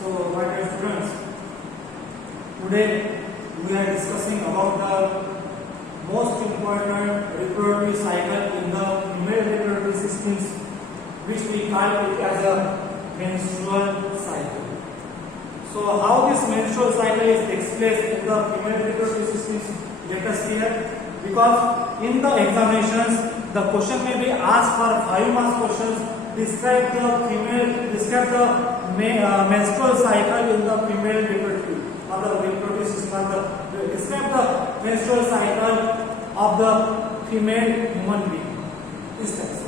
So, my dear students, today we are discussing about the most important reproductive cycle in the female reproductive systems, which we call it as a menstrual cycle. So, how this menstrual cycle takes place in the female reproductive systems? Let us see here. Because in the examinations, the question may be asked for 5 marks questions. Describe the menstrual cycle in the female reproductive or the reproductive system. Describe the menstrual cycle of the female human being. इस तरह से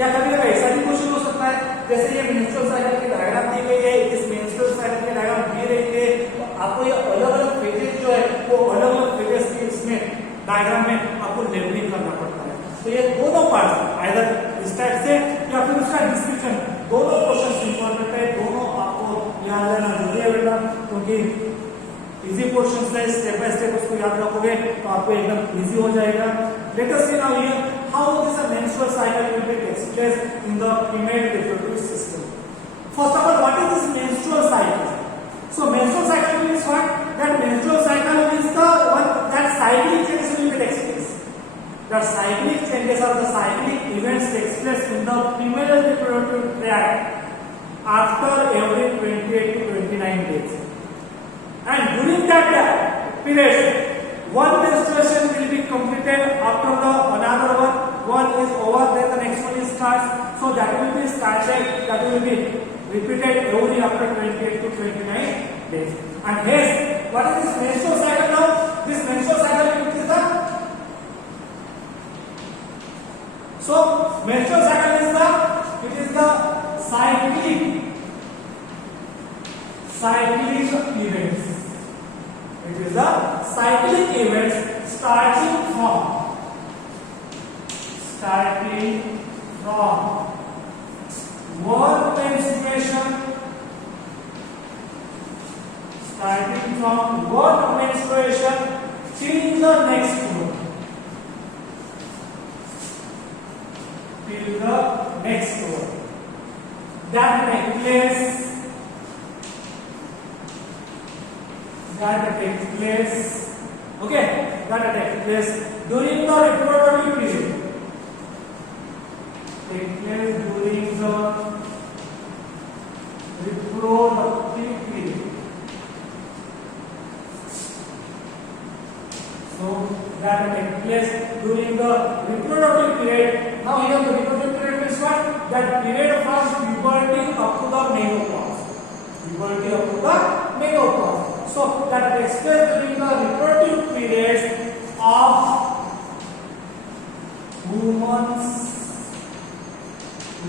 या कभी कभी ऐसा भी question हो सकता है जैसे ये मेंस्ट्रुअल साइकिल की डायग्राम दी गई है, इस मेंस्ट्रुअल साइकिल की डायग्राम दे रही है, तो आपको ये अलग अलग फेजेस जो है वो अलग अलग फेजेस की इसमें डायग्राम में आपको लेबलिंग करना पड़ता है. तो ये दोनों पार्ट्स आइदर इस टाइप से या फिर उसका डिस्क्रिप्शन, दोनों क्वेश्चन इंपॉर्टेंट है, दोनों आपको याद रहना जरूरी है बेटा, क्योंकि इजी पोर्शन है, स्टेप बाय स्टेप उसको याद रखोगे तो आपको एकदम इजी हो जाएगा. Let us see now here how this menstrual cycle will be takes place in the female reproductive system. First of all, what is this menstrual cycle? So menstrual cycle means what? That menstrual cycle is the one that cyclic changes will be takes place. The cyclic changes or the cyclic events takes place in the female reproductive tract after every 28 to 29 days. And during that period, one menstruation will be completed after the another one. One is over, then the next one is starts. So that will be started, that will be repeated every after 28 to 29 days. And hence, what is this menstrual cycle now? This menstrual cycle is the menstrual cycle is the cyclic events. It is the cyclic events starting from one menstruation, till the next one. That takes place during the reproductive period. So that takes place during the reproductive period. Now here the reproductive period is what? That period from puberty up to the menopause. So that takes place during the reproductive period of woman's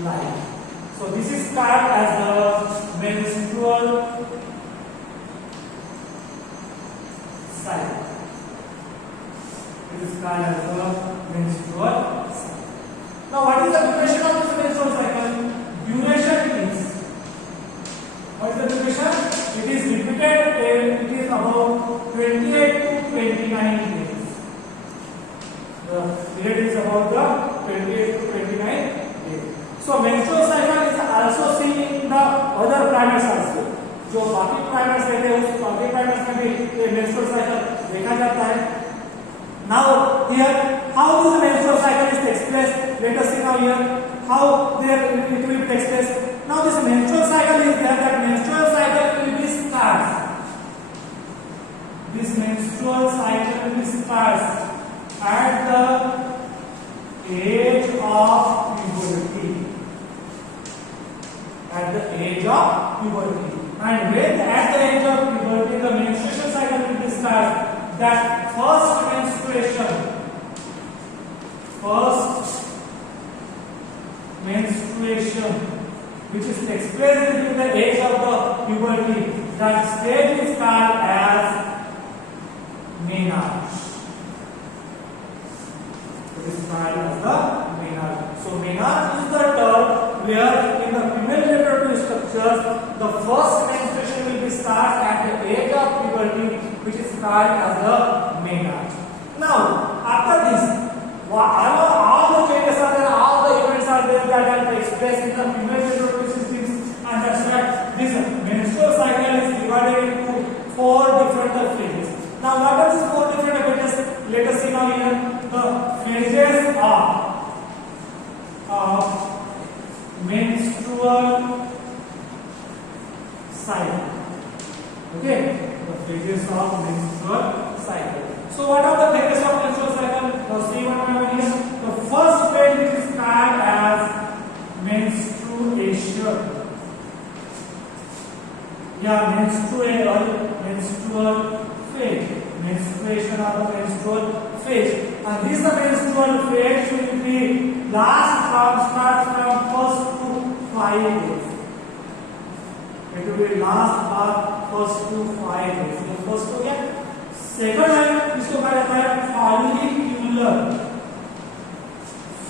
life. So this is called as the menstrual cycle. It is called as the menstrual cycle. Now what is the duration of this menstrual cycle? Duration is, what is the duration? It is repeated, it is about 28 to 29 days. The period is about the 28 to 29 days. So menstrual cycle is also seen in the other primates also. जो बाकी primates रहते हैं उस बाकी primates में भी ये menstrual cycle देखा जाता है. Now here how this menstrual cycle is takes place? Let us see now here how it will take place. Now this menstrual cycle is there. That menstrual cycle will be starts. This menstrual cycle will be starts at the age of puberty. At the age of puberty. And when at the age of puberty the menstruation cycle will be started, that first menstruation which is takes place during the age of the puberty, that stage is called as menarche. It is called as the menarche. So menarche is the term where in the female reproductive structures the first menstruation will be started at the age of puberty, which is called as the menarche. Now after this, all the changes are there, all the events are there that are expressed in the female reproductive systems, and that's why this menstrual cycle of menstrual cycle. Okay, the phases of menstrual cycle. So what are the phases of menstrual cycle? Now see what I have here. The first phase, which is called as menstruation. Yeah, menstrual phase. Menstruation of the menstrual phase. And this menstrual phase will be starts from first to 5 days. It will be last first to 5 days. तो first हो गया. Second है इसको कहा जाता है follicular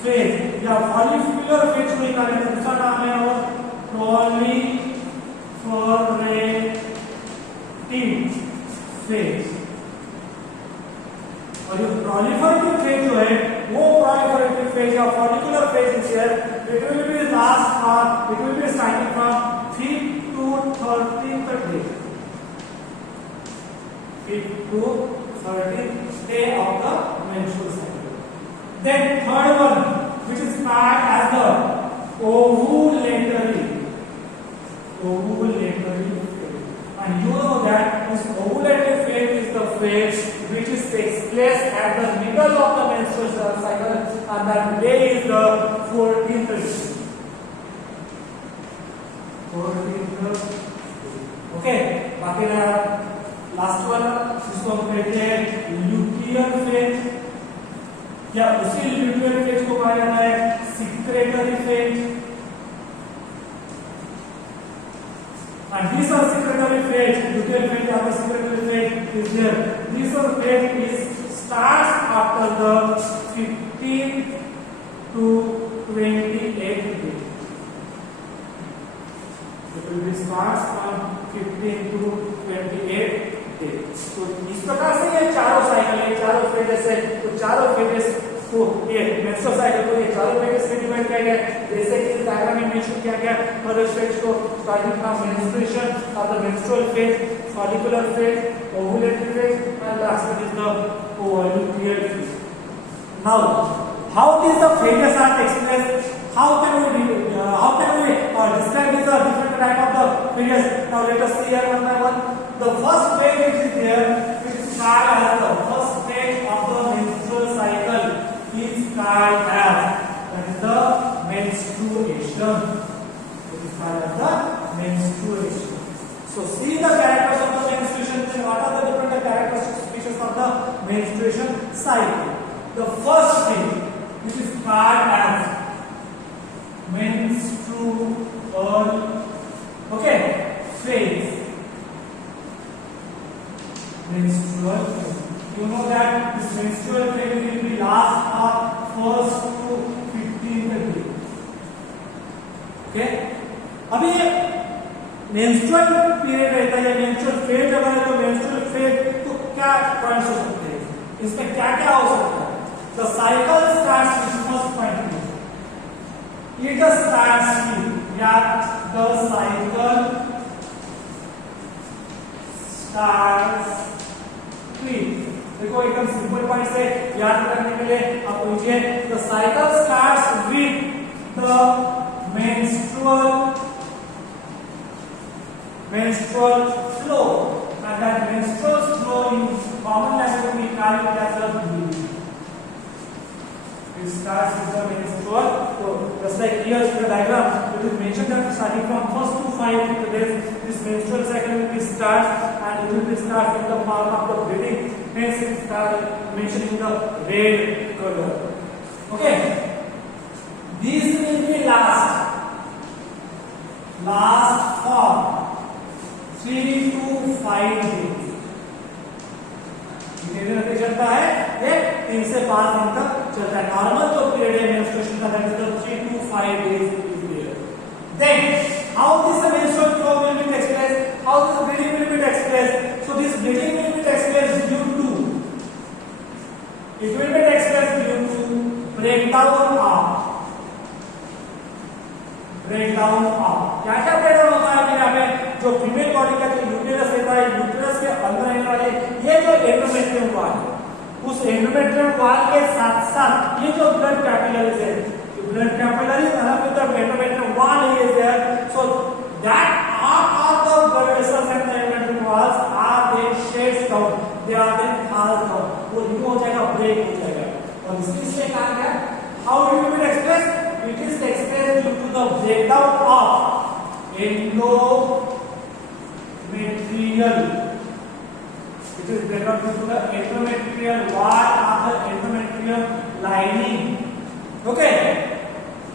phase या follicular phase को कहा जाता है. दूसरा नाम है और proliferative phase. और ये proliferative phase जो है वो proliferative phase या follicular phase is here. It will be starting from 5th to 13th day. 5th to 13th day of the menstrual cycle. Then third one, which is called as the ovulatory phase. And you know that this ovulatory phase is the phase which takes place at the middle of the menstrual cycle, and that day is the 14th day. Okay, बाकी last वाला जिसको हम कहते हैं ल्यूटियर phase या उसी ल्यूटियर phase को कहा जाता है secretary phase. And this are secretory phase, luteal phase or secretory phase is there. This phase starts after the 15th to 28th day. It will be starts from 15th to 28th day. तो इस प्रकार से ये चारों cycle है, चारों phases है. तो चारों फेजेस को ये मेंस्ट्रुअल साइकिल को ये चारों फेजेस में डिवाइड किया गया. जैसे कि इस डायग्राम में मेंशन किया गया, फर्स्ट फेज को starting from menstruation of the menstrual phase, follicular phase, ovulatory phase, and last one is the luteal phase. Now, how these the phases are expressed? How can we describe these different type of the phases? Now let us see here one by one. The first phase which is there, which is called as the first phase of the menstrual cycle, is called as the menstruation. It is called as the menstruation. So see the characters of the menstruation. What are the different characteristics of the menstruation cycle? The first thing, which is called as menstrual phase. Menstrual phase. You know that this menstrual phase will be last for first to 15th day. Okay? अभी menstrual period रहता है या menstrual phase जब है तो menstrual phase तो क्या points हो सकते हैं, इसमें क्या क्या हो सकता है? The cycle starts with first point. It starts with या द साइकिल स्टार्ट्स विथ. देखो एकदम सिंपल पॉइंट से याद करने के लिए आप पूछिए the cycle starts with the menstrual flow, and that menstrual flow in common language we call it as a bleeding. It starts with the menstrual flow. Just like here in the diagram, it is mentioned that starting from first to 5 days, this menstrual cycle will be starts, and it will be start in the form of the bleeding. Hence, it start mentioned in the red color. Okay, these will be last form. 3 to 5 days. कितने दिन चलता है? ये 3 से 5 दिन तक चलता है. नॉर्मल जो पीरियड है मेंस्ट्रुएशन का that is 3 to 5 days is there. Then how this menstrual flow will be expressed? How this bleeding will be expressed? So this bleeding will be expressed due to breakdown of क्या क्या breakdown होता है यहाँ पे? जो female body का जो uterus रहता है, यूटेरस के अंदर रहने वाले ये जो एंडोमेट्रियम पार्ट, उस एंडोमेट्रियम वॉल के साथ साथ ये जो ब्लड कैपिलरीज है, blood capillaries along with the endometrium wall is there, so that all the blood vessels and the endometrium walls are then shades down, they are then falls down, वो remove हो जाएगा, break हो जाएगा। और इसलिए कहा गया how it will be expressed, it is expressed due to the breakdown of endometrial, it is breakdown due to the endometrial wall or the endometrial lining, okay,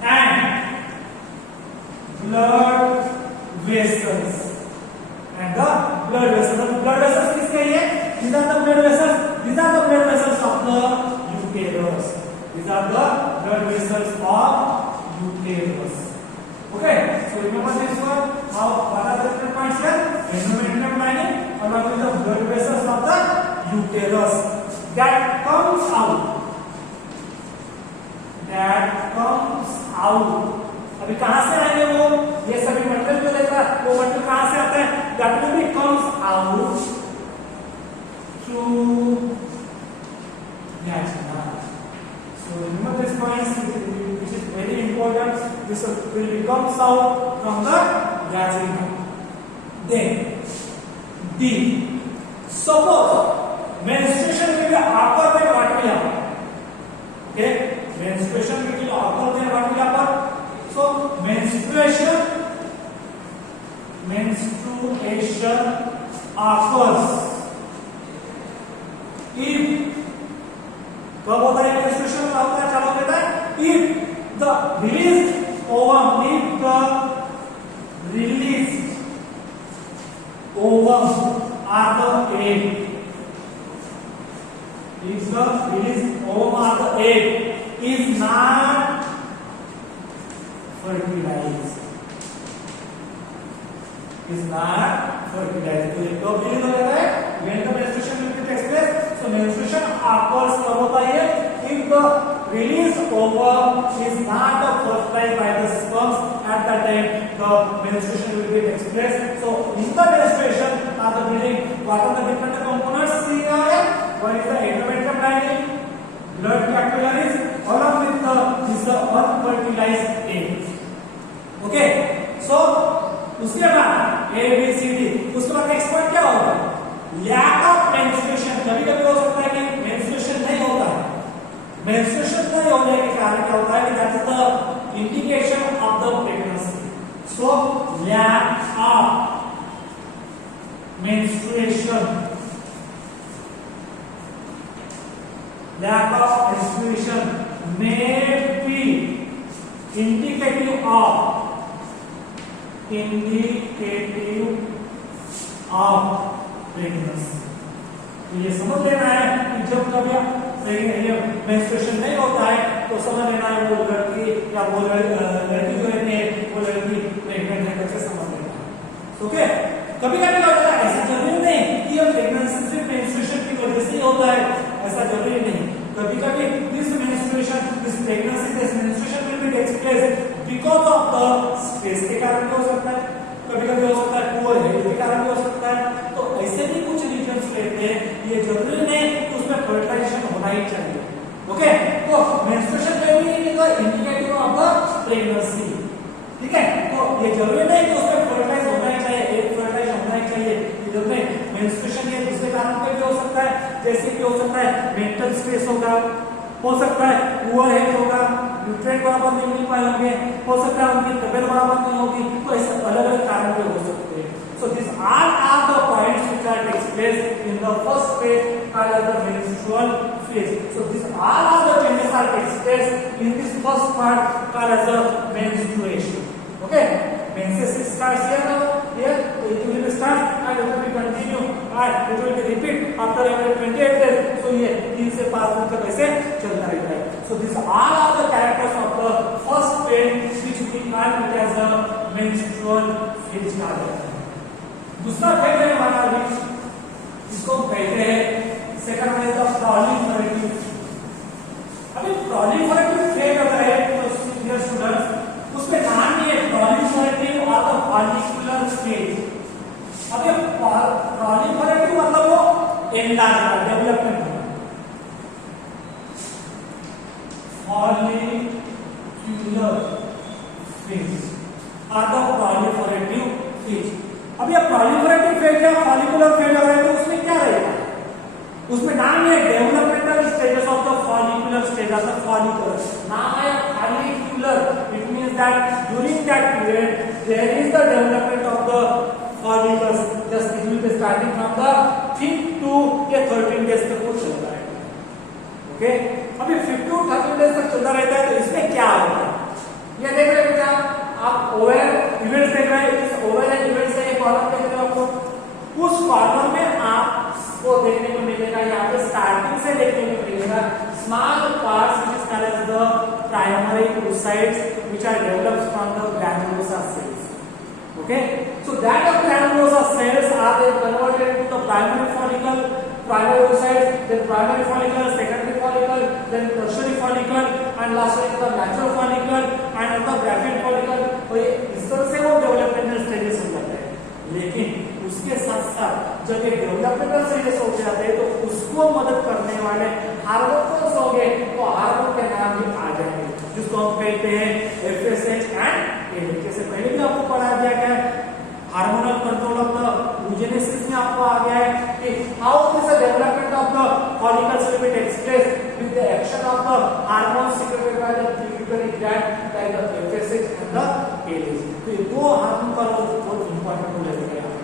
and blood vessels and the blood vessels. The blood vessels किसके लिए? These are the blood vessels. These are the blood vessels of the uterus. These are the blood vessels of uterus. Okay. So remember this one. How what are the different points here? Endometrium lining along with the blood vessels of the uterus that comes out. That comes out. अभी कहां से आएंगे वो? ये सभी material जो लेगा वो मटेरियल कहां से आता है? That will be comes out through vagina. So remember this point, which is very important. This will be comes out from the vagina. Then D. Suppose menstruation will be occur when what will happen? Okay. Menstruation will occur when what will happen? So menstruation occurs if कब होता है menstruation का होता है? चलो कहता है if the released ovum, if the released ovum are the egg, if the released ovum are the egg is not fertilized, is not fertilized. तो ये कब रिलीज हो जाता है? When the menstruation will take place. So menstruation occurs कब होता है? If the released ovum is not fertilized by the sperms, at that time the menstruation will take place. So in the menstruation are the building, what are the different components here? One is the endometrium lining, blood capillaries, along with the unfertilized egg. Okay, so उसके बाद A B C D, उसके बाद next point क्या होगा? Lack of menstruation. कभी कभी हो सकता है कि मेंस्ट्रुएशन नहीं होता है. मेंस्ट्रुएशन नहीं होने के कारण क्या होता है कि that is the indication of the pregnancy. So lack of menstruation, lack of menstruation may be indicative of pregnancy. तो ये समझ लेना है कि जब कभी मेंस्ट्रुएशन नहीं होता है तो समझ लेना है वो लड़की या वो लड़की जो रहती है वो लड़की प्रेग्नेंट है, कैसे समझ लेना है. ओके, कभी कभी क्या होता है, ऐसा जरूरी नहीं कि ये प्रेगनेंसी सिर्फ मेंस्ट्रुएशन की वजह से ही होता है, ऐसा जरूरी नहीं. कभी कभी this menstruation, this pregnancy, this menstruation will be takes place because of the stress के कारण भी हो सकता है, कभी कभी हो सकता है poor health के कारण भी हो सकता है. तो ऐसे भी कुछ रीजंस रहते हैं, ये जरूरी नहीं कि उसमें फर्टिलाइजेशन होना ही चाहिए. ओके, तो menstruation may be indicative of the pregnancy. ठीक है, तो ये जरूरी नहीं कि उसमें फर्टिलाइज होना ही चाहिए, एग फर्टिलाइज होना ही चाहिए. इधर में मेंस्ट्रुएशन ये दूसरे कारण पे भी हो सकता है, जैसे कि हो सकता है मेंटल स्ट्रेस होगा, हो सकता है पुअर हेल्थ होगा, न्यूट्रिएंट बराबर नहीं मिल पाए होंगे, हो सकता है उनकी तबीयत बराबर नहीं होगी. तो ऐसे अलग अलग कारण भी हो सकते हैं. So this are the points which are takes place in the first phase called as the menstrual phase. So this are the changes are takes place in this first part called as the menstruation. Okay, menses starts here now, here it will be start and it will be continue and it will be repeat after every 28 days. So ये 3 से 5 दिन तक ऐसे चलता रहता है. So these all are the characters of the first phase which we call it as a menstrual phase. दूसरा phase है हमारा अभी, इसको कहते हैं सेकंड फेज ऑफ proliferative. अभी proliferative फेज होता है तो स्टूडेंट्स उसमें नाम ही है proliferative और the follicular stage. अब ये proliferative मतलब वो एंलार्ज डेवलपमेंट होगा. Are the proliferative phase. अब ये प्रोलिफरेटिव फेज या फॉलिकुलर फेज अगर है तो उसमें क्या रहेगा, उसमें नाम है developmental stages of the follicular stage of the follicle, नाम है follicular. It means that during that period there is the development of the follicles, just it will be starting from the 5 to 13 days तक वो चलता है। Okay, अभी 5 to 13 days तक चलता रहता है, तो इसमें क्या होता है ये देख रहे हो क्या आप, ओवल इवेंट्स देख रहे हैं, इस ओवल एंड इवेंट्स से एक कॉलम देख रहे हो आपको, उस कॉलम में आपको देखने को मिलेगा, यहाँ पे स्टार्टिंग से देखने को मिलेगा small parts which is called as the primary oocytes which are developed from the granulosa cells. Okay, so that of granulosa cells are they converted into the primary follicle, primary oocytes, then primary follicle, secondary follicle, then tertiary follicle, and lastly the mature follicle and the graphene follicle. तो ये इस तरह से वो developmental stages हो जाते हैं। लेकिन उसके साथ साथ जब ये डेवलपमेंटल स्टेजेस हो जाते हैं तो उसको मदद करने वाले हार्मोन्स होंगे, तो हार्मोन के नाम भी आ जाएंगे, जिसको हम कहते हैं FSH एंड ALH। जैसे पहले भी आपको पढ़ा गया है hormonal control of the oogenesis में आपको आ गया है कि how this development of the follicles will be takes place with the action of the hormones secreted by the pituitary gland like the FSH and the ALH। तो ये दो hormone का role बहुत इंपॉर्टेंट हो जाएगा यहाँ पे।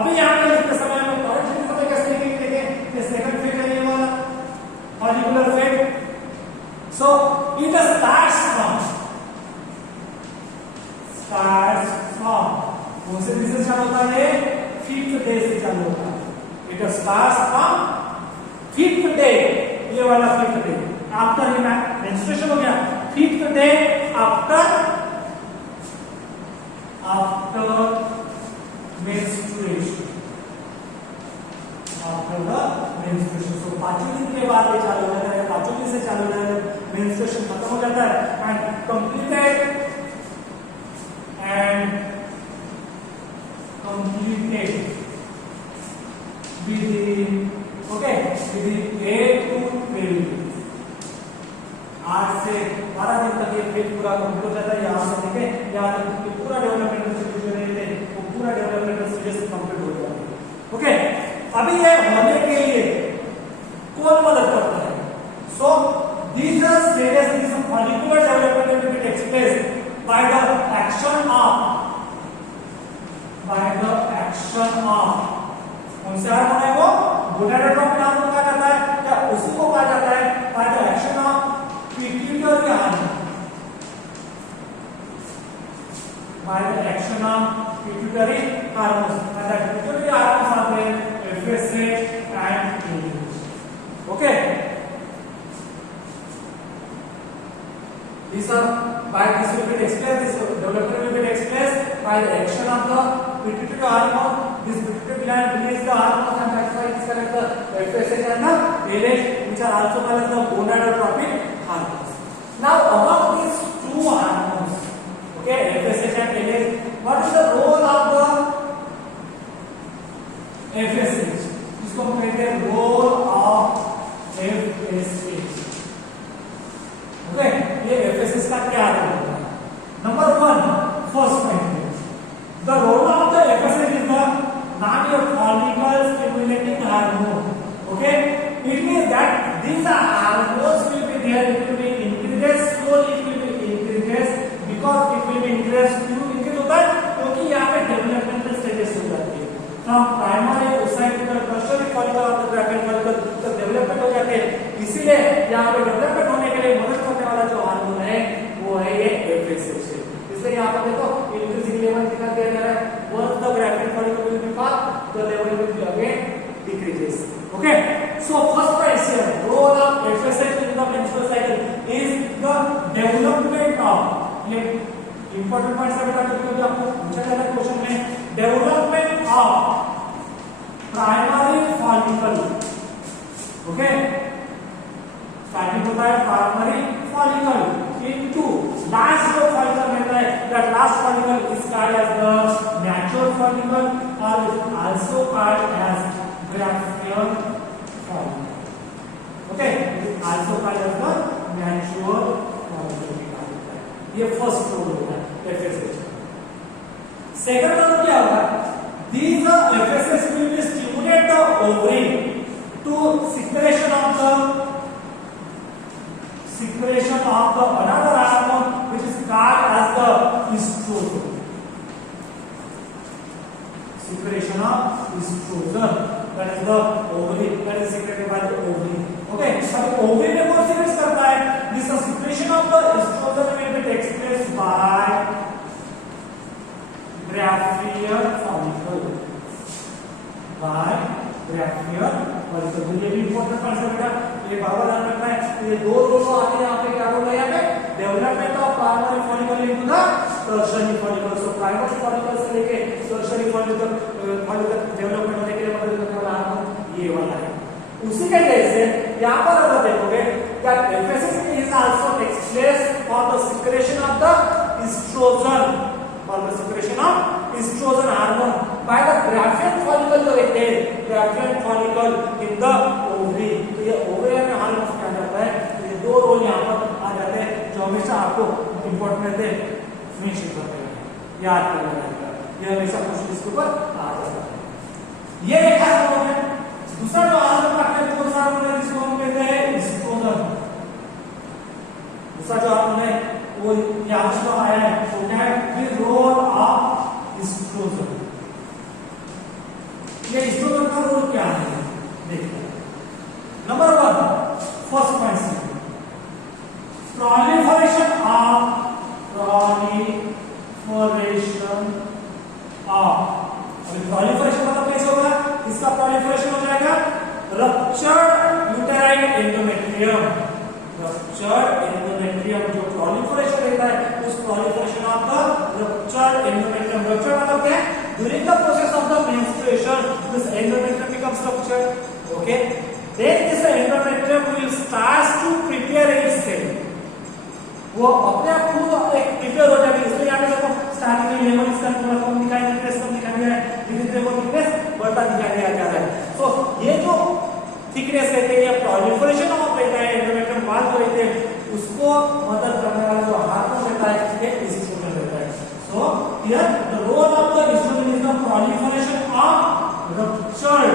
अभी यहाँ पे लिखते समय में करंट समय कैसे लिखेंगे, ये सेकंड फेज है ये वाला follicular phase। So it starts from कौन से दिन से चालू होता है, 5th डे से चालू होता है। It starts from 5th day, ये वाला 5th डे आफ्टर मेंस्ट्रुएशन हो गया, 5th day after menstruation, after the menstruation. So 5वें दिन के बाद ये चालू हो जाता है, 5वें दिन से चालू हो जाता है, मेंस्ट्रुएशन खत्म हो जाता है and completed within, okay, within 8 to 12 days, 8 से 12 दिन तक ये फेज पूरा कंप्लीट हो जाता है। यहाँ से देखें यहाँ तक पूरा डेवलपमेंटल स्टेज जो रहते हैं वो पूरा डेवलपमेंटल स्टेज कंप्लीट हो जाता है। ओके, अभी ये होने के लिए कौन मदद करता है, सो these are stages in some follicular development will takes place by the action of कौन सा हार्मोन है वो, गोनाडोट्रोपिन हार्मोन कहा जाता है या उसी को कहा जाता है by the action of pituitary hormone, by the action of pituitary hormone, and the pituitary hormones are the FSH and ALH. Okay, these are by this will be expressed, this development will be expressed by the action of the pituitary hormone. This pituitary gland release the hormones and that's why it is called the FSH and the ALH, which are also called as the gonadotropin hormones. Now among these two hormones, okay, FSH and ALH, what is the role of the FSH? इसको हम कहते हैं role of FSH. Okay, ये FSH का क्या role होता है? Number 1, first point, the role of the FSH is the non-follicle stimulating hormone. Okay, it means that these hormones will be there, it will be increased slowly, it will be increased because it will be increased, क्यों increase होता है, क्योंकि यहाँ पे developmental stages हो जाती है, from primary oocyte to the tertiary follicle और graphene follicle तक development हो जाते हैं। इसीलिए यहाँ पे development होने के लिए मदद करने वाला जो हार्मोन है वो है ये FSH है। इसलिए यहाँ पर देखो increasing level दिखा दिया जा रहा है, once the graphene follicle will be passed, the level will be again decreases. Okay, so first point here, role of FSH in the menstrual cycle is the development of, ये important points है बेटा, क्योंकि आपको पूछा जाता है question में, development of primary follicle. Okay, starting होता है primary follicle into last जो follicle रहता है, that last follicle is called as the mature follicle or is also called as graphene follicle. Okay, it is also called as the mature follicle. ये first role होता है FSH। Second one क्या होगा, these FSH will be stimulate the ovary to secretion of the another hormone which is called as the estrogen. Secretion of estrogen, that is the ovary, that is secreted by the ovary. Okay, अब ovary में कौन secrete करता है? This secretion of the estrogen will be takes place by Graafier follicle. By Graafier follicle. ये भी important concept है, ये बार-बार ध्यान रखना है। ये दो रोल आते हैं यहाँ पे, क्या रोल है यहाँ पे? Development of primary follicle into the tertiary follicle. So primary follicle से लेके टर्शियरी फॉलिकल डेवलपमेंट होने के लिए मतलब करने वाला हार्मोन ये वाला है। उसी के जैसे यहाँ पर अगर देखोगे that FSH is also takes place for the secretion of the estrogen, for the secretion of estrogen hormone by the Graafier follicle जो रहते हैं, Graafier follicle in the ovary। तो ये ovary में हार्मोन क्या जाता है, ये दो रोल यहाँ पर आ जाते हैं जो हमेशा आपको इम्पोर्टेंट रहते हैं, सुनिश्चित करते हैं, याद करना रहेगा, ये हमेशा क्वेश्चन इसके ऊपर आ जाता है। ये एक हार्मोन है। दूसरा जो हार्मोन का कौन सा हार्मोन है जिसको हम कहते हैं एस्ट्रोजन। दूसरा जो हार्मोन है वो यहाँ से आया है, वो क्या है, द रोल ऑफ एस्ट्रोजन। ये एस्ट्रोजन का रोल क्या है देखिए। Number 1 first point, proliferation of proliferation मतलब कैसे होगा, इसका proliferation हो जाएगा ruptured uterine endometrium। ruptured endometrium जो proliferation रहता है उस proliferation of the ruptured endometrium। ruptured मतलब क्या है, during the process of the menstruation this endometrium becomes ruptured, okay, then this endometrium will start to prepare itself, वो अपने आप खुद एक प्रिपेयर हो जाएगी। इसलिए यहाँ पे देखो स्टार्टिंग में लेवल इसका थोड़ा कम दिखाई दे रहा है, कम दिखाई दे रहा है, धीरे धीरे वो थिकनेस बढ़ता दिखाई दे रहा है। सो ये जो थिकनेस रहते हैं, ये प्रोलिफरेशन ऑफ रहता है एंडोमेट्रियम वाल जो रहते हैं उसको मदद करने वाला जो हार्मोन रहता है ये एस्ट्रोजन रहता है। So here the role of the estrogen is the proliferation of ruptured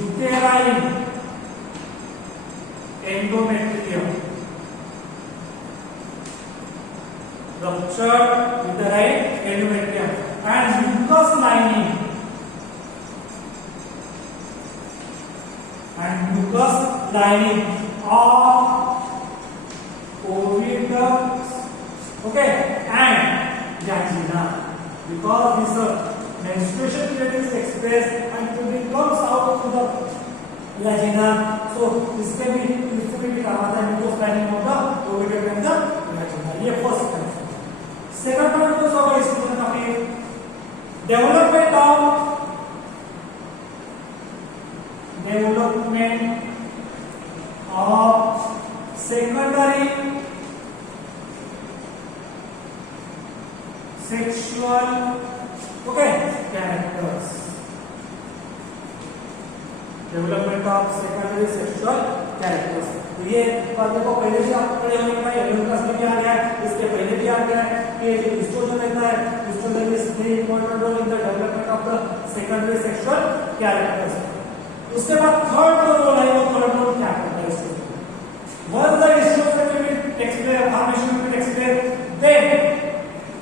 uterine endometrium, ruptured uterine endometrium and mucous lining of oviduct, okay, and vagina, because this menstruation period is expressed and it comes out to the vagina, so इसके भी काम आता है mucous lining of the oviduct and the vagina। ये first point. Second point तो होगा इसमें काफी development of secondary sexual, okay, characters। Development of secondary sexual characters. तो ये बात देखो पहले भी आप पढ़े होंगे भाई, एडल्ट में भी आ गया है, इसके पहले भी आ गया है कि जो एस्ट्रोजन रहता है, estrogen is very important role in the development of the secondary sexual characters. उसके बाद थर्ड जो रोल है वो थर्ड रोल क्या करता है oestrogen. once the estrogen will explain formation will explain, then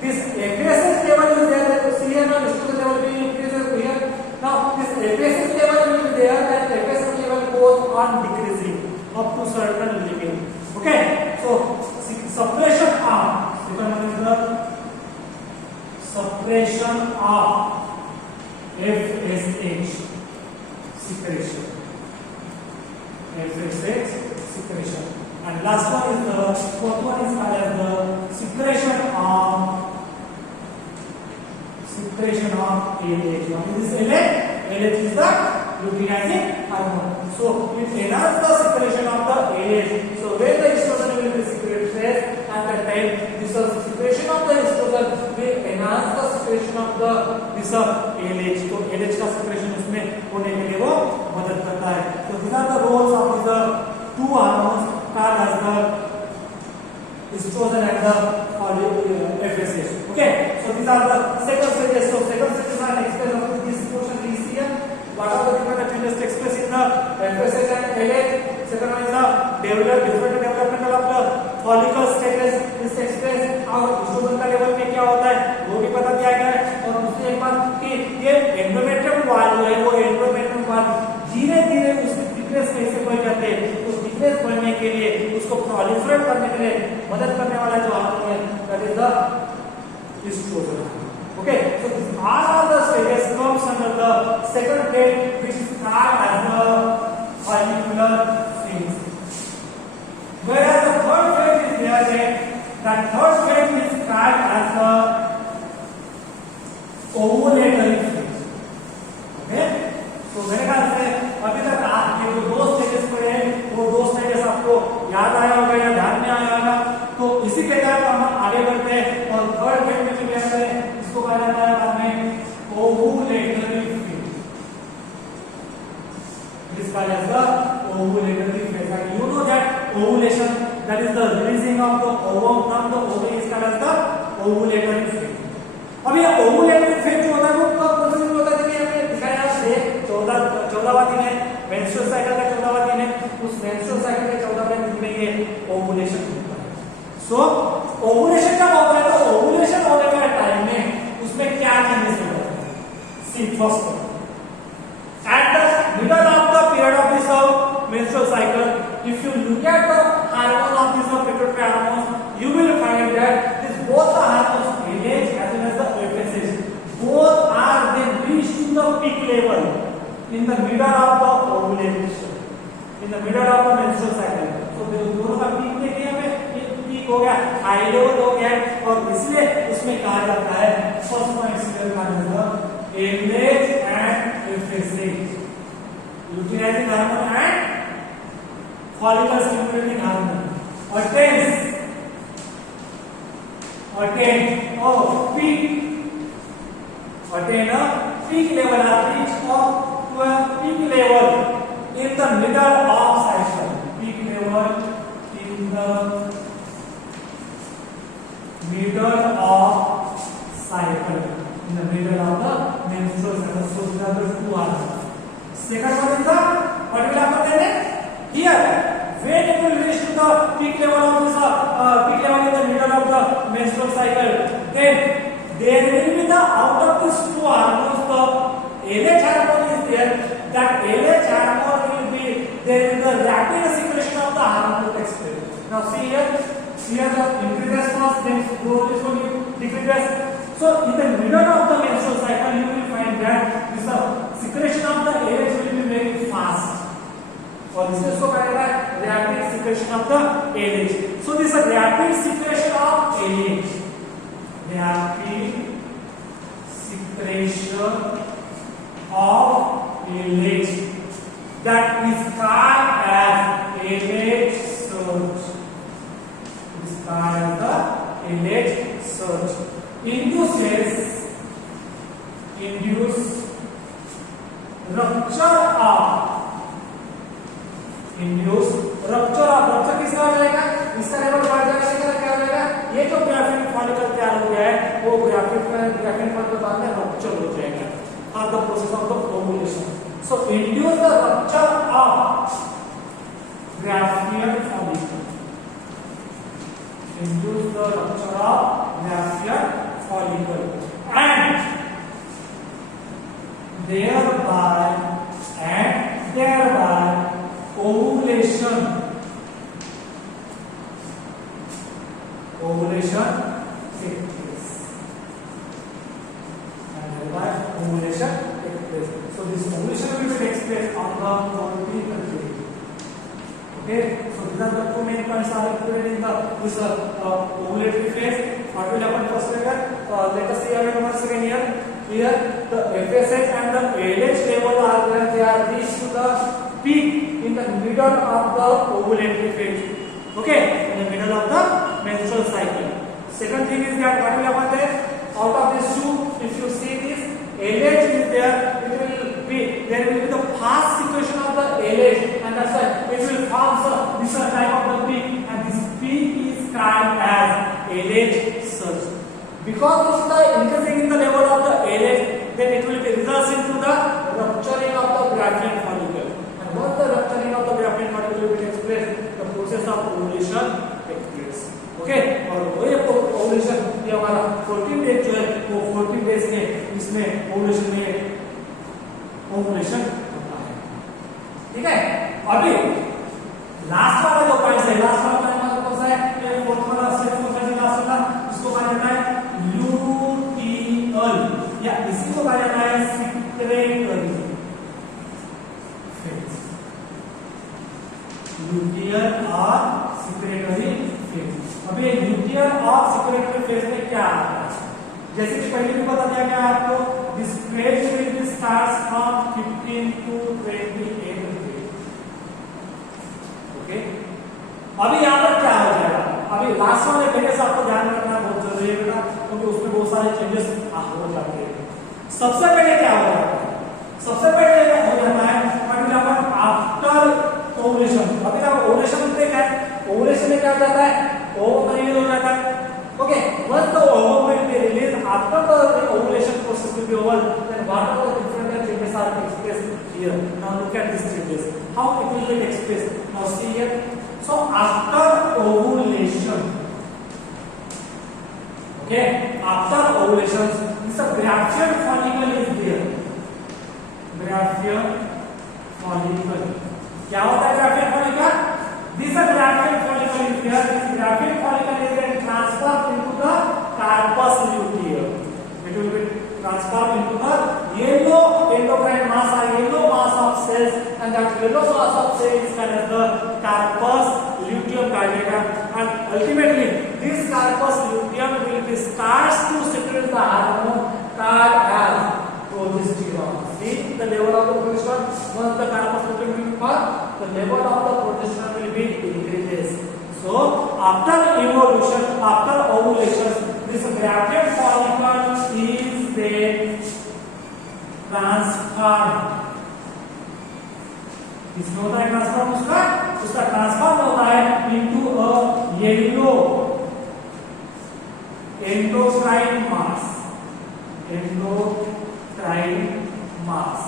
this FSH level is there, so here now estrogen level will increase here, now this FSH level will be there and FSH level goes on decreasing up to certain limit, okay, so suppression of, second one is the suppression of FSH secretion, FSH secretion, and last one is the fourth one is called as the secretion of LH. What is this LH? LH is the luteinizing hormone. So it enhances the secretion of the LH. So when the estrogen will be secreted at that time, this secretion of the estrogen will enhance the secretion of the this LH. तो LH का secretion उसमें होने के लिए वो मदद करता है। So these are the roles of the two hormones called as the estrogen and the FSH. is the estrogen. Okay, so all of the stages comes under the second phase, which is called as the follicular phase. Whereas the third phase is there, that third phase is called as the ovulatory phase. Okay, so मेरे ख्याल से अभी तक आपके जो दो stages पढ़े वो दो स्टेजेस आपको याद आया होगा या ध्यान में आया होगा। तो इसी के तहत हम आगे बढ़ते हैं और थर्ड फेज में जो क्या है इसको कहा जाता है बाद में ovulatory phase. This is called as the ovulatory phase. And you know that ovulation, that is the releasing of the ovum from the ovary, is called as the ovulatory phase. अब ये ovulatory phase जो होता है वो कब possible होता है? देखिए हमने दिखाया है 14वां दिन है, मेंस्ट्रुअल साइकिल का 14वां दिन है, उस मेंस्ट्रुअल साइकिल के 14वें दिन में ये ओवुलेशन होता है। सो ओवुलेशन जब होता है तो ओवुलेशन होने वाले टाइम में उसमें क्या चेंजेस होते हैं? सी first, at the middle of the period of this menstrual cycle, if you look at the hormone of this pituitary hormones, you will find that this both the hormones, LH as well as the FSH, both are then reached to the peak level in the middle of the ovulation, in the middle of the menstrual cycle. So दोनों का peak देखिए हमें, ये peak हो गया, high level हो गया, और इसलिए उसमें कहा जाता है फर्स्ट पॉइंट क्लियर कहा जाता है LH and FSH, luteinizing hormone and follicle stimulating hormone, attain a peak level, or reach of to a peak level in the middle of cycle. Peak level in the middle of cycle, in the middle of the menstrual cycle. So these are the two hormones. Second one is the, what will happen then? Here, when it will reach to the peak level of this peak level in the middle of the menstrual cycle, then there will be the, out of these two hormones, the LH hormone is there. That LH hormone will be there in the rapid secretion of the hormone takes place. Now see here the increases first, then growth is going to decrease. So in the middle of the menstrual cycle, you will find that this secretion of the LH will be very fast. और इससे इसको कहेगा rapid secretion of the LH. So this is a rapid secretion of LH. Rapid secretion of LH, that is called as LH surge. It is called as the LH surge. Induce rupture किसका हो जाएगा? इसका level बढ़ जाएगा, क्या हो जाएगा? ये जो ग्राफिन फॉलिकल तैयार हो गया है वो ग्राफिन फॉलिकल बाद में रप्चर हो जाएगा of the process of the ovulation. So induce the rupture of graphene follicle, induce the rupture of Graafian follicle, and thereby ovulation takes place, and thereby ovulation takes place. So this ovulation will take place on the 14th day. Okay, so these are the two main points are included in this ovulatory phase. What will happen first? Let us see once again here. Here the FSH and the LH level are when they are reached to the peak in the middle of the ovulatory phase. Okay, in the middle of the menstrual cycle. Second thing is that what will happen there? Out of these two, if you see this LH is there, there will be the fast secretion of the LH, and that's why it will form this type of the peak, and this peak is called as LH surge. Because of the increasing in the level of the LH, then it will result into the rupturing of the Graafian follicle, and once the rupturing of the Graafian follicle will take place, the process of ovulation takes place. Okay, और वही ovulation ये हमारा 14 days जो है वो 14 days के इसमें ovulation में ओवुलेशन होता है. ठीक है, अभी लास्ट वाला जो पॉइंट है, लास्ट वाला पॉइंट कौन सा है? ये फोर्थ वाला स्टेप, लास्ट वाला, इसको ल्यूटियर और सेक्रेटरी फेज। अब ये ल्यूटियर और सेक्रेटरी फेज में क्या आता है, जैसे कि पहले भी बता दिया गया आपको, this phase will be starts from 15 to 28 days. Okay, अभी यहाँ पर क्या हो जाएगा, अभी लास्ट वाले फेज आपको ध्यान रखना बहुत जरूरी है बेटा, क्योंकि उसमें बहुत सारे चेंजेस हो जाते हैं। सबसे पहले क्या हो जाता है, सबसे पहले क्या हो जाता है आफ्टर ओवुलेशन। अभी आप ओवुलेशन देखा है, ओवुलेशन में क्या हो जाता है, ओवम रिलीज हो जाता है। Okay, once the ovum will be released after the ovulation process will be over, then what are the different changes are expressed here. Now look at these changes, how it will be expressed. Now see here, so after ovulation, okay, after ovulation, this Brachyid follicle is there. Brachyid follicle, क्या होता है Brachyid follicle? This Brachyid follicle is there. This Brachyid follicle is then transferred into the carpus luteum. It will be transformed into the yellow endocrine mass or yellow mass of cells, and that yellow mass of cells is called as the carpus luteum diagram. And ultimately, this carpus luteum will be starts to secrete the hormone called as progesterone. See the level of the progesterone. Once the carpus luteum will be formed, the level of the progesterone will be increases. So after evolution, after ovulation, this Brachyid follicle is then transformed. इसमें होता है transform, उसका transform होता है into a yellow endocrine mass. Endocrine mass.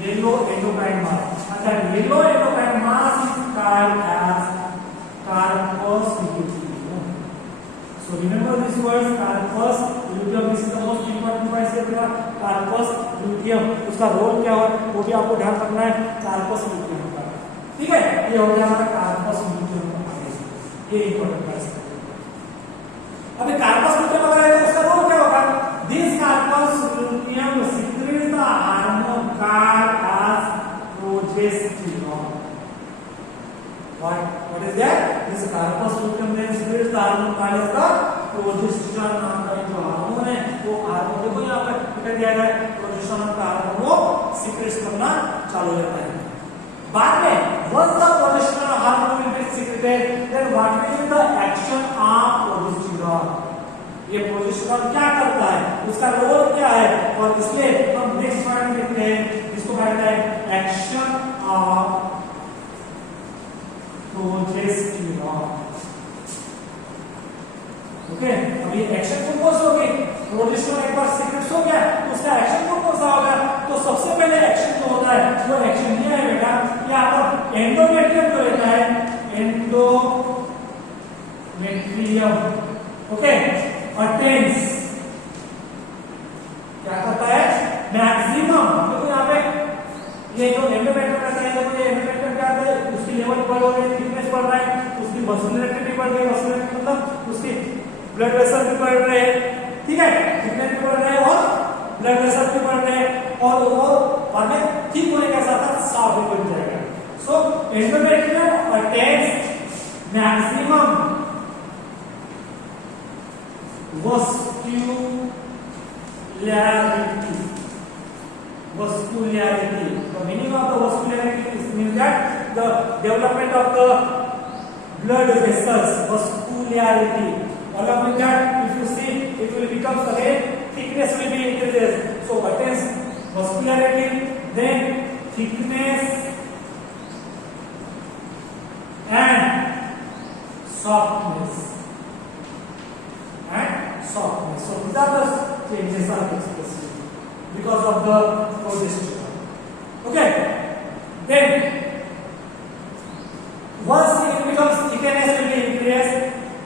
Yellow endocrine mass. And that yellow endocrine mass is called as carpus luteum. So remember these words, carpus luteum. This is the most important word here. Carpus luteum. उसका role क्या है वो भी आपको ध्यान रखना है, carpus luteum का। ठीक है, ये हो गया हमारा carpus luteum का, ये important है। अभी carpus luteum अगर है तो उसका रोल क्या होगा? This carpus luteum secretes the hormone called as progesterone. What is that? This carpus luteum then secretes the hormone called as the progesterone नाम का जो हार्मोन है, वो हार्मोन देखो यहाँ पर लिखा गया है, प्रोजेस्टेरोन का हार्मोन वो सीक्रेट करना चालू रहता है। बाद में once the progesterone hormone will be secreted, then what will be the action of progesterone? ये प्रोजेस्टेरोन क्या करता है, उसका रोल क्या है, और इसलिए हम नेक्स्ट पॉइंट लिखते हैं, इसको कहते हैं एक्शन ऑफ प्रोजेस्टेरोन। ओके, अब ये एक्शन कौन सा होगी, प्रोजेस्टेरोन एक बार सीक्रेट हो गया तो उसका एक्शन कौन सा होगा, तो सबसे पहले एक्शन जो होता है वो एक्शन ये है बेटा, यहाँ पर एंडोमेट्रियम जो रहता है, एंडोमेट्रियम, ओके, अटेन्स क्या करता है, मैक्सिमम, क्योंकि यहाँ पे ये जो एंडोमेट्रियम रहता है, तो ये एंडोमेट्रियम क्या है, उसकी लेवल बढ़ रही है, थिकनेस बढ़ रहा है, उसकी वैस्कुलरिटी भी बढ़ रही है, वैस्कुलरिटी मतलब उसकी ब्लड वेसल भी बढ़ रहे हैं, ठीक है, थिकनेस भी बढ़ रहे हैं और ब्लड वेसल भी बढ़ रहे हैं, और वो बाद में ठीक होने के साथ साफ भी बन जाएगा। So endometrium attains maximum vascularity. The meaning of the vascularity means that the development of the blood vessels, vascularity. Along with that, if you see, it will become again thickness will be increases. So attains vascularity, then thickness and softness. Softness. So these are the changes are expressed because of the progesterone. Okay. Then once it becomes thickness will be increased.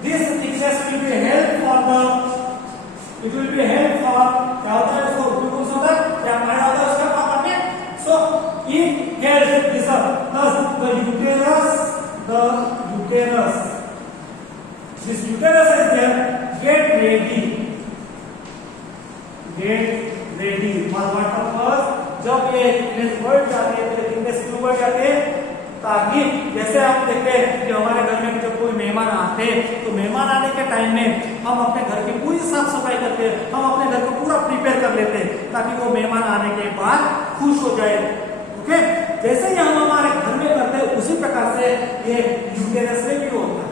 This thickness will be held for the. It will be held for क्या होता है उसको उपयोग होता है क्या माना होता है उसका काम करने. So it held this up. Thus the uterus. This uterus is there. Get ready for what purpose? जब ये थिकनेस बढ़ जाती है तो थिकनेस क्यों बढ़ जाती है, ताकि जैसे आप देखते हैं कि हमारे घर में जब कोई मेहमान आते हैं तो मेहमान आने के टाइम में हम अपने घर की पूरी साफ सफाई करते हैं, हम अपने घर को पूरा प्रिपेयर कर लेते हैं ताकि वो मेहमान आने के बाद खुश हो जाए। ओके, जैसे ही हम हमारे घर में करते हैं उसी प्रकार से ये यूटेरस में भी होता है।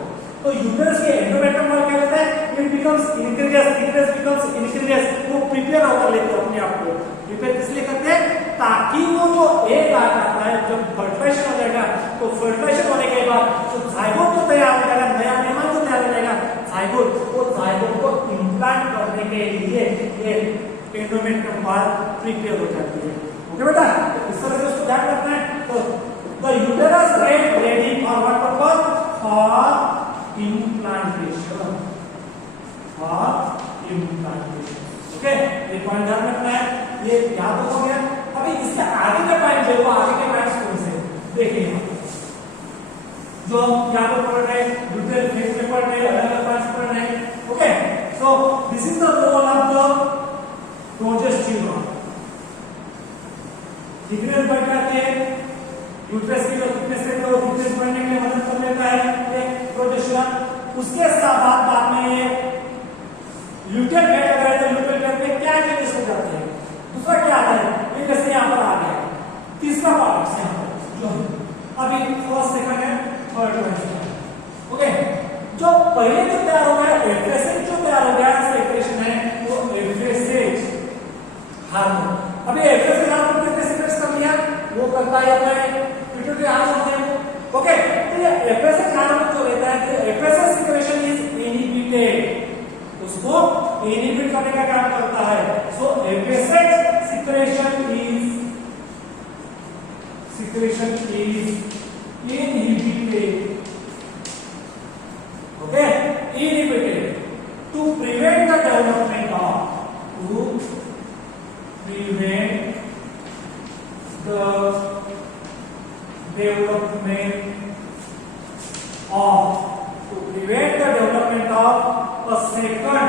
तो यूटेरस के एंडोमेट्रियम वॉल क्या कहते हैं, it becomes increases, thickness becomes increases, वो प्रिपेयर होकर लेते हैं अपने आप को। प्रिपेयर किस लिए करते हैं, ताकि वो जो एग आता है जब फर्टिलाइजेशन हो जाएगा तो फर्टिलाइजेशन होने के बाद जो जायगोट तो तैयार हो जाएगा, नया मेहमान जो तैयार हो जाएगा जायगोट, वो जायगोट को इम्प्लांट करने के लिए ये एंडोमेट्रियम वॉल प्रिपेयर हो जाती है। ओके बेटा, इस तरह से उसको ध्यान रखना है। तो the uterus get ready for what purpose, for implantation, for implantation. Okay, ये पॉइंट ध्यान रखना है, ये याद हो गया। अभी इसके आगे का पॉइंट जो आगे के पॉइंट्स कौन से देखिए, जो हम यहां पर पढ़ रहे हैं, यूटेरस फेज में पढ़ रहे हैं, अलग-अलग पॉइंट्स पढ़ रहे हैं। Okay, so this is the role of the progesterone. Thickness बढ़ाते हैं, यूट्रस की जो थिकनेस है तो थिकनेस बढ़ने में मदद कर लेता है ये प्रोजेस्टेरोन। उसके साथ बाद में ये ल्यूटेन फेज अगर है तो ल्यूटेन फेज में क्या चेंजेस हो जाते हैं, दूसरा क्या आता है, ये जैसे यहाँ पर आ गया तीसरा पार्ट यहाँ पर जो अभी फर्स्ट सेकंड है थर्ड पॉइंट। ओके, जो पहले जो तैयार हो गया एफएसएच जो तैयार हो गया सेक्रेशन है वो एफएसएच हार्मोन। अभी एफएसएच हार्मोन किसने सीक्रेट कर लिया, वो करता है अपने पिट्यूटरी हार्मोन। ओके, तो ये एफएसएच हार्मोन जो रहता है एफएसएच सीक्रेशन इज इनहिबिटेड, उसको इनहिबिट करने का काम करता है। So FSH secretion is inhibited. Okay, inhibited to prevent the development of a second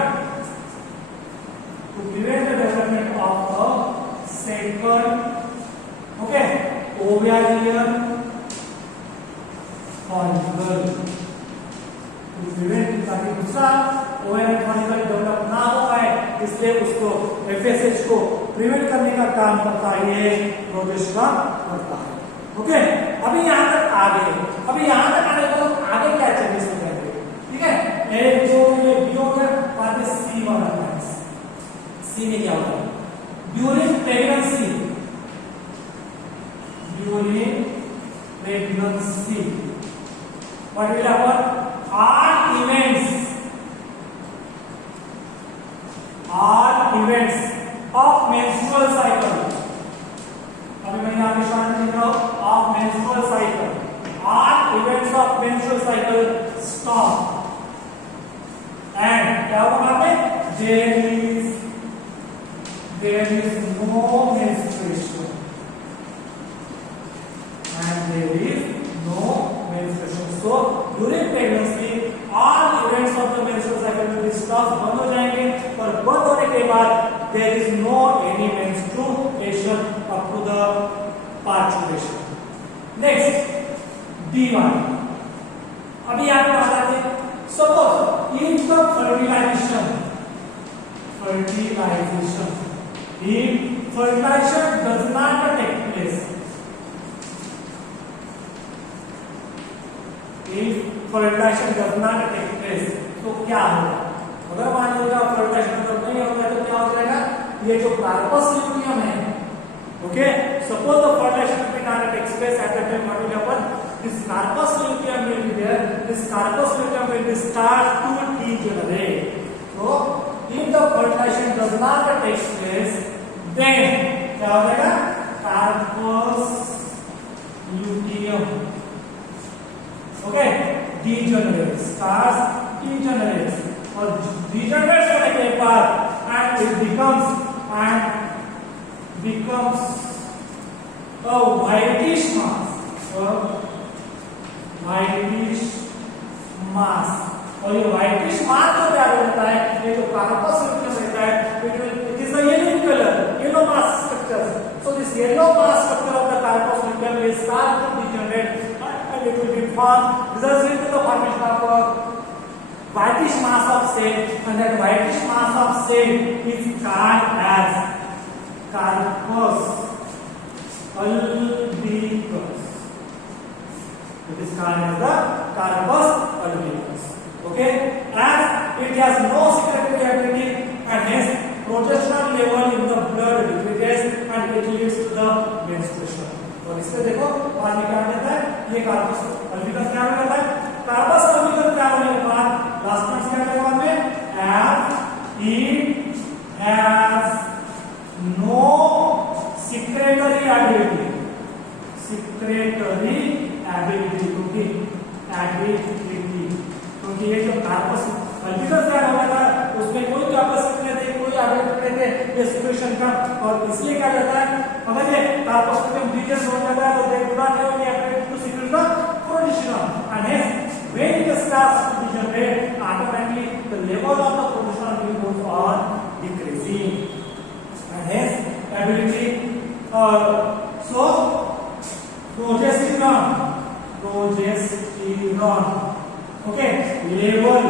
okay ovarian follicle, to prevent ताकि दूसरा ओवेरियन फॉलिकल डेवलप ना हो पाए, इसलिए उसको एफएसएच को प्रिवेंट करने का काम करता है ये प्रोजेस्टेरोन करता है। ओके, अभी यहाँ तक आ गए। अभी यहाँ तक आने के बाद आगे क्या चेंजेस हो जाएंगे, ठीक है, ए जो ये बी हो गया, बाद में सी वाला पॉइंट। सी में क्या होगा, during pregnancy, during pregnancy what will happen, all events of menstrual cycle, अभी मैं यहाँ पे शॉर्ट में लिख रहा हूँ of menstrual cycle, all events of menstrual cycle stop and क्या होगा वहां पे, there is no menstruation and there is no menstruation. So during pregnancy all events of the menstrual cycle will be stopped, बंद हो जाएंगे, और बंद होने के बाद there is no any menstruation up to the parturition. Next D1, अभी यहाँ पे बताते हैं, suppose if the fertilization does not take place, if fertilization does not take place, तो क्या होगा, अगर मान लीजिए फर्टिलाइजेशन नहीं होगा तो क्या हो जाएगा, ये जो कार्पस ल्यूटियम है, okay, suppose the fertilization did not take place at that time, what will happen, this corpus luteum will be there, this corpus luteum will be start to degenerate. So if the fertilization does not take place, then क्या हो जाएगा, corpus luteum okay degenerates, starts degenerates, और degenerates होने के बाद and it becomes a whitish mass, और ये whitish mass जो तैयार होता है, ये जो कार्पस ल्यूटियम रहता है, it is a yellow color, yellow mass structure. So this yellow mass structure of the corpus luteum will start to degenerate be formed, results into the formation of a whitish mass of cell, and that whitish mass of cell is called as corpus albicans. It is called as the corpus albicans. Okay, as it has no secretory activity and hence progesterone level in the blood decreases and it leads to the menstruation. तो इससे देखो बाद में क्या कहता है, ये corpus अल्बिकस क्या कहता है, कार्पस अल्बिकस क्या होने के बाद लास्ट में क्या कहता है बाद में, as it has no secretory ability, क्योंकि ये जो कार्पस अल्बिकस क्या होता है उसमें कोई कैपेसिटी नहीं थी, कोई एबिलिटी नहीं थे ये सिक्रेशन का, और इसलिए क्या कहता है अगर ये कार्पस में ब्रीजेस हो जाता है तो they do not have any ability to secrete the progesterone and hence when it starts to degenerate automatically the level of the progesterone will go on decreasing and hence ability so progesterone okay level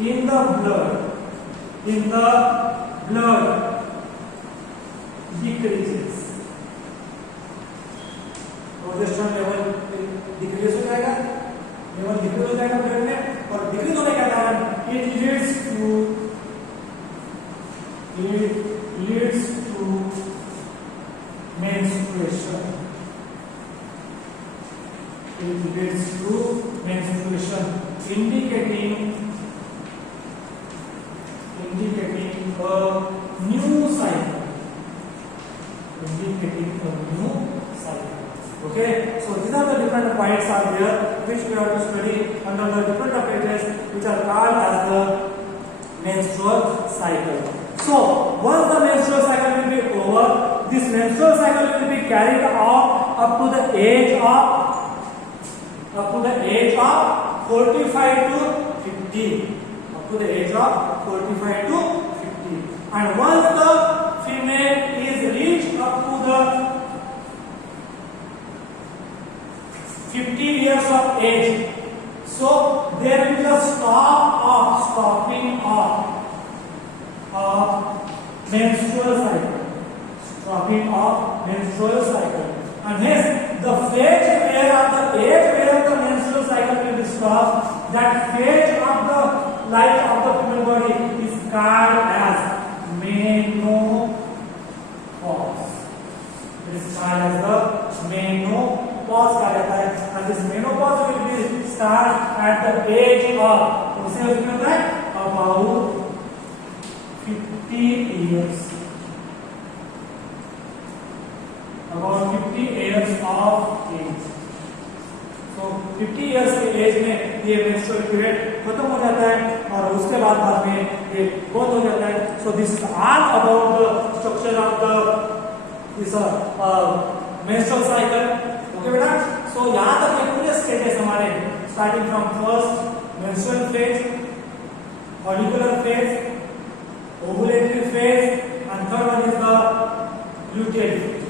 in the blood decreases, progesterone level decrease हो जाएगा, level decrease हो जाएगा blood में, और decrease होने के कारण it leads to menstruation. It leads to menstruation, indicating a new cycle. Okay, so these are the different points are there which we have to study under the different phases which are called as the menstrual cycle. So once the menstrual cycle will be over, this menstrual cycle will be carried out up to the age of 45 to 50. Up to the age of 45 to 50. And once the female is reached up to the 50 years of age, so there will be a stopping of menstrual cycle, and hence the phase where the age where the menstrual cycle will be stopped, that phase of the life of the female body is called as menopause. It is called as the menopause कहा जाता है, and this menopause will be start at the age of उसे क्या होता है about 50 years. About 50 years of age. So 50 years के as में ये menstrual period खत्म हो जाता है और उसके बाद में ये बंद हो जाता है. So this is all about the structure of the this menstrual cycle. Okay बेटा. So यहाँ तक ये पूरे स्टेजेस हमारे starting from first menstrual phase, follicular phase, ovulatory phase, and third one is the luteal phase.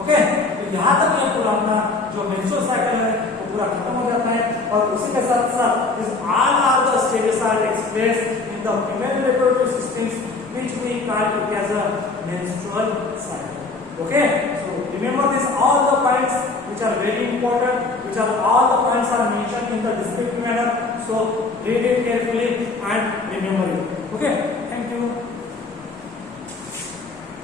Okay, तो यहाँ तक ये पूरा अपना जो menstrual cycle है वो पूरा खत्म हो जाता है, और उसी के साथ साथ इस all of the stages are expressed in the female reproductive systems which we call it as a menstrual cycle. Okay, so remember this all the points which are very important, which are all the points are mentioned in the descriptive manner. So read it carefully and remember it. Okay.